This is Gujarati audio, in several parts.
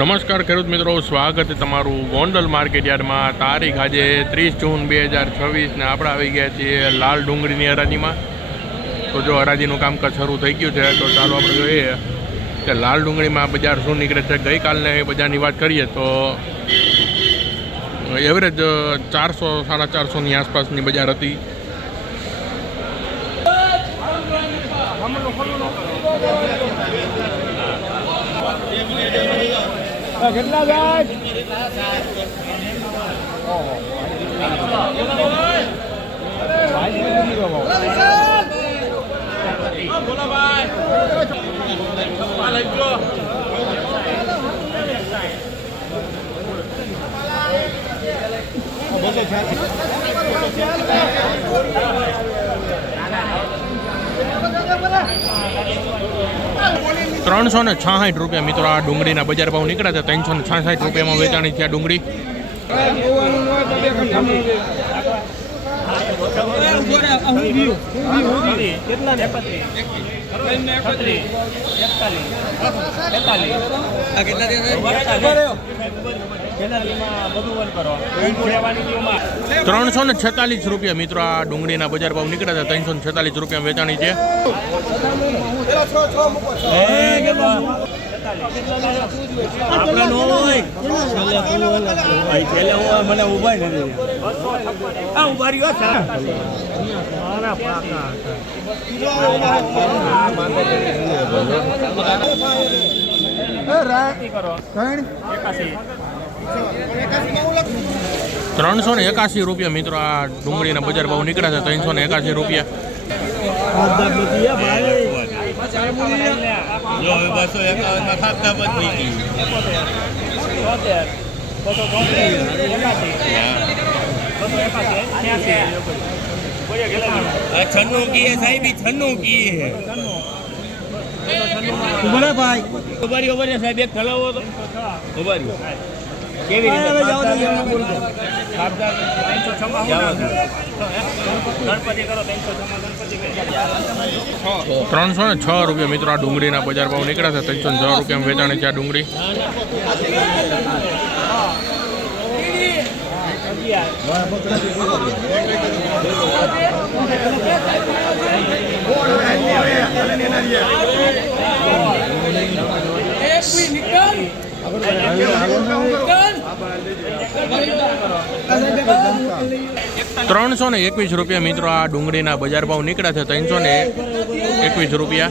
નમસ્કાર ખેડૂત મિત્રો, સ્વાગત છે તમારું ગોંડલ માર્કેટ યાર્ડમાં. તારીખ આજે 30 જૂન 2026 ને આપણે આવી ગયા છીએ લાલ ડુંગળીની હરાજીમાં. તો જો હરાજીનું કામકાજ શરૂ થઈ ગયું છે, તો ચાલો આપણે જોઈએ કે લાલ ડુંગળીમાં બજાર શું નીકળે છે. ગઈકાલની બજારની વાત કરીએ તો એવરેજ 400-450ની આસપાસની બજાર હતી. કેટલા જાય? ₹366 મિત્રો આ ડુંગળીના બજાર ભાવ નીકળ્યા છે. ₹366 વેચાણી છે આ ડુંગળી. ₹346 મિત્રો આ ડુંગળીના બજાર ભાવ નીકળ્યા છે. ₹346 વેચાણી છે. ₹381 મિત્રો આ ડુંગળીના બજાર ભાવ નીકળ્યા છે. ₹381. छन्नू की है साहिब, छन्नू की है ભાઈ ઉભારી સાહેબ એક થલાવો તો ઉભારી કેવી રીતે ₹306 મિત્રો આ ડુંગળીના બજાર ભાવ નીકળ્યા છે. ₹306 વેચાણી છે આ ડુંગળી. ₹321 મિત્રો આ ડુંગળીના બજાર ભાવ નીકળ્યા છે. ₹321.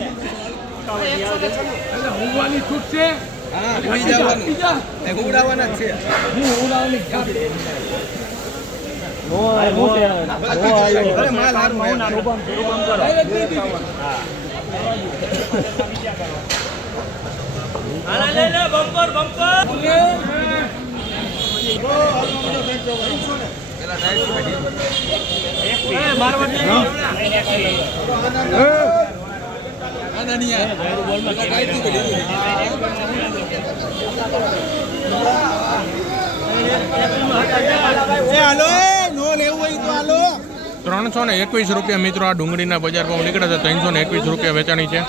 ₹321 મિત્રો આ ડુંગળીના બજાર ભાવ નીકળ્યા છે. ₹321 વેચાણી છે.